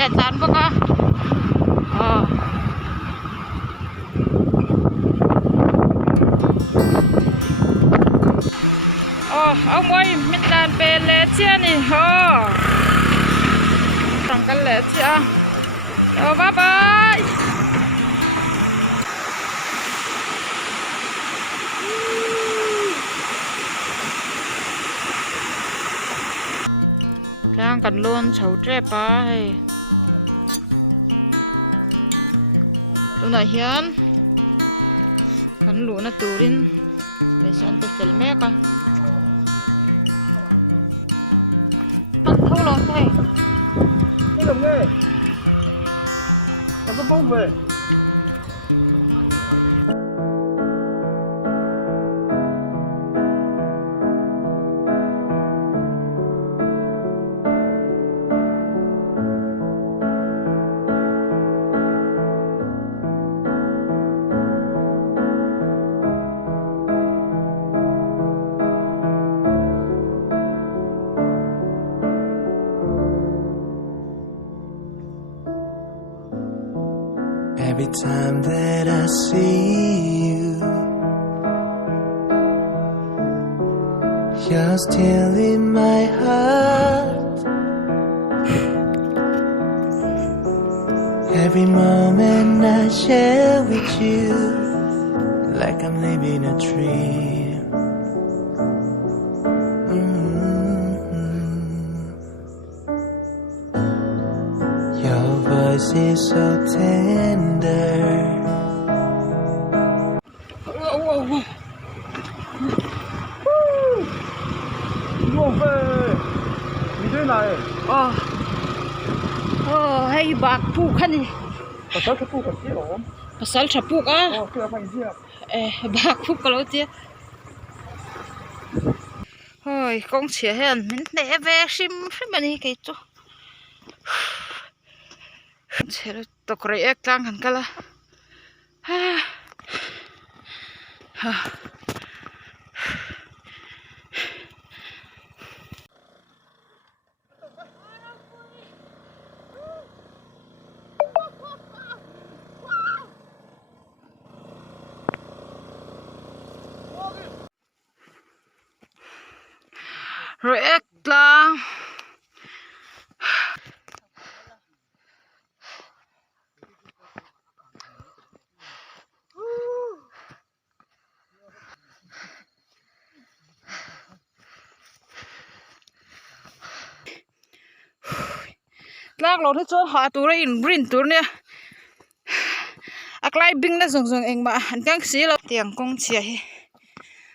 bia tan baka ông ơi mình đàn bè lẻ chia nè thằng cái lẻ chia bye bye đang cần luôn chấu tre pa hay tụi này hiền cần lúa nó tù lên để xem từ phần mẹ coi thâu lòng thôi cái đồng nghề em có bông về Every time that I see you, you're still in my heart. Every moment I share with you, like I'm living a dream. Your voice is so tender. Vô về đi thế này hay bạc phụ khăn đi pasal cepu ke sini om pasal capuk kira apa ini bạc phụ kalau dia ôi con chia hen mình nè về sim mà đi cái chỗ chia rồi tôi coi ek lang hẳn cả là rồi ek lang lắc lột hết trơn họ tủ đây in tủ nè lại binh đã dùng anh mà anh căng xí là tiền công chia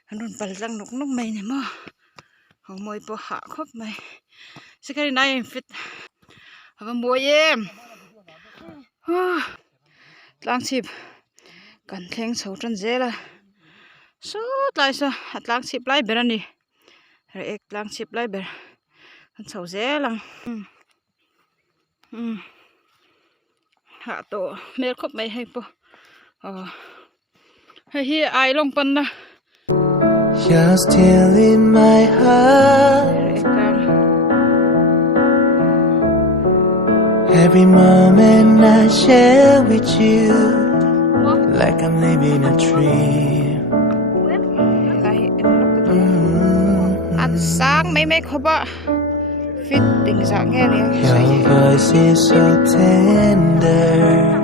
anh luôn bật răng nục nục mày này mà họ mồi bỏ hạ khóc mày sẽ cái này fit họ mồi em lang chip cần thèn sầu chân dễ là số lại sao lang chip lại bên này rồi lang chip lại bên anh sầu dễ lắm hạ tổ mẹ khóc mày hay po hay hi ai long pan na You're still in my heart. Every moment I share with you, like I'm living a dream. Ăn sáng mấy không ạ fit tình trạng nghe nè. Your voice is so tender,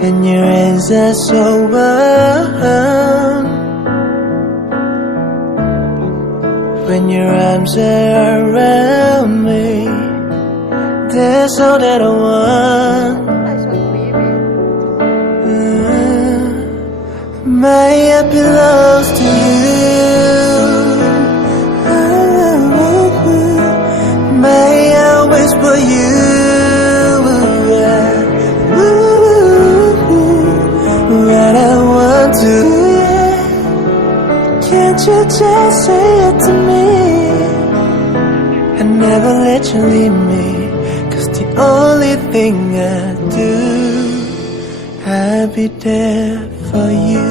and your eyes are so warm. When your arms are around me, that's all that I want. My heart belongs to you. My heart waits for you. What I want to, can't you just say it to me? I never let you leave me, 'cause the only thing I do, I'll be there for you.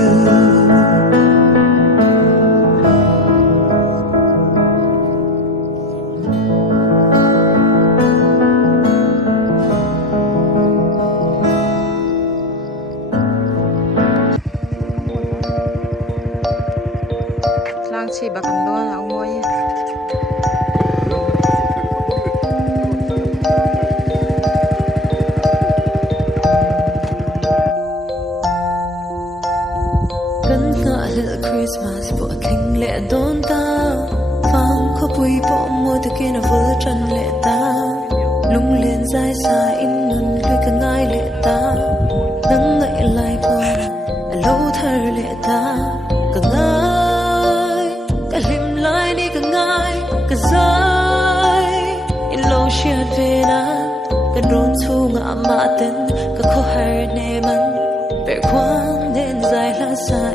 bụi bỏ môi từ kia nó vỡ trần lệ ta lung liền dài xa in nôn lưỡi cả ngai lệ ta nắng ngậy lại bờ lâu thở lệ ta cả ngai cả lim lại đi cả ngai cả dài in lâu chia về na cả đốn thu ngã mạ tên cả khó hở nề mắn vẻ khoáng đến dài lá xa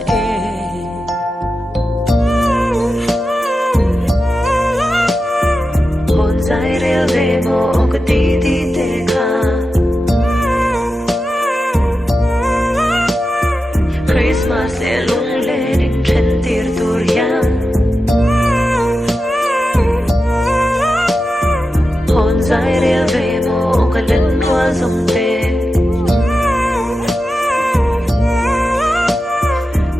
dài rêu về mồ có tí tí tê kha Christmas e lung lên in trên tir tur yang hồn dài rêu về mồ có lần qua dòng tê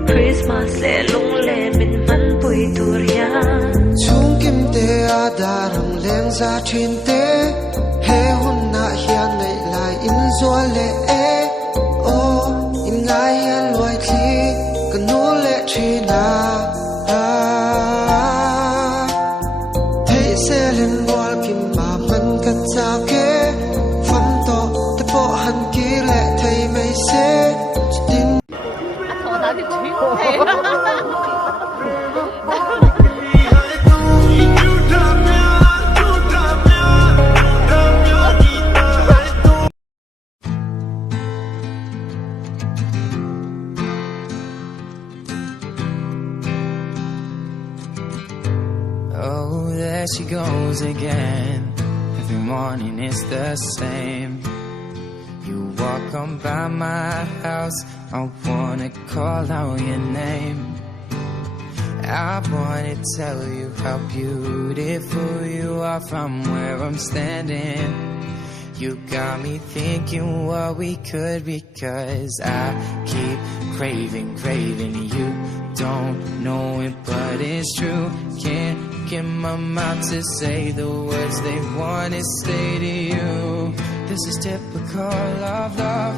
Christmas e lung lên mình vẫn bụi tur yang chung kim te a darang leng za thin te he hun na hian nei lai in zua le e o in ngai hian loi thi kan nu le thina thei se len wal kim ma man ka cha ke fam to te po han ki le thei mai se tin Oh, there she goes again. Every morning it's the same. You walk on by my house, I wanna call out your name. I wanna tell you how beautiful you are from where I'm standing. You got me thinking what we could be, 'cause I keep craving you. Don't know it, but it's true. Can't get my mouth to say the words they wanna say to you. This is typical of love.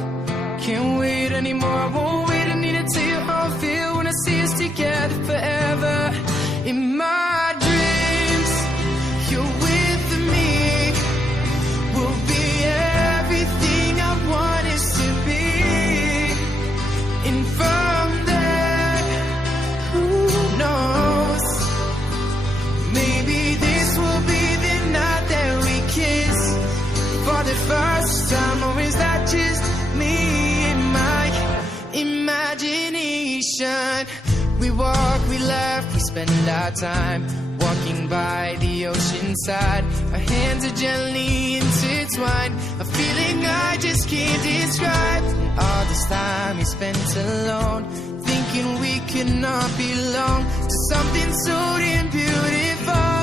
Can't wait anymore, I won't wait. I need to tell you how I feel when I see us together forever. In my dreams, you're with me. We'll be everything I want us to be. And from there, who knows? Maybe this will be the night that we kiss for the first time. Or is that just me and my imagination? We walk, we laugh, we spend our time walking by the ocean side. Our hands are gently intertwined, a feeling I just can't describe. And all this time we spent alone, thinking we could not belong to something so damn beautiful.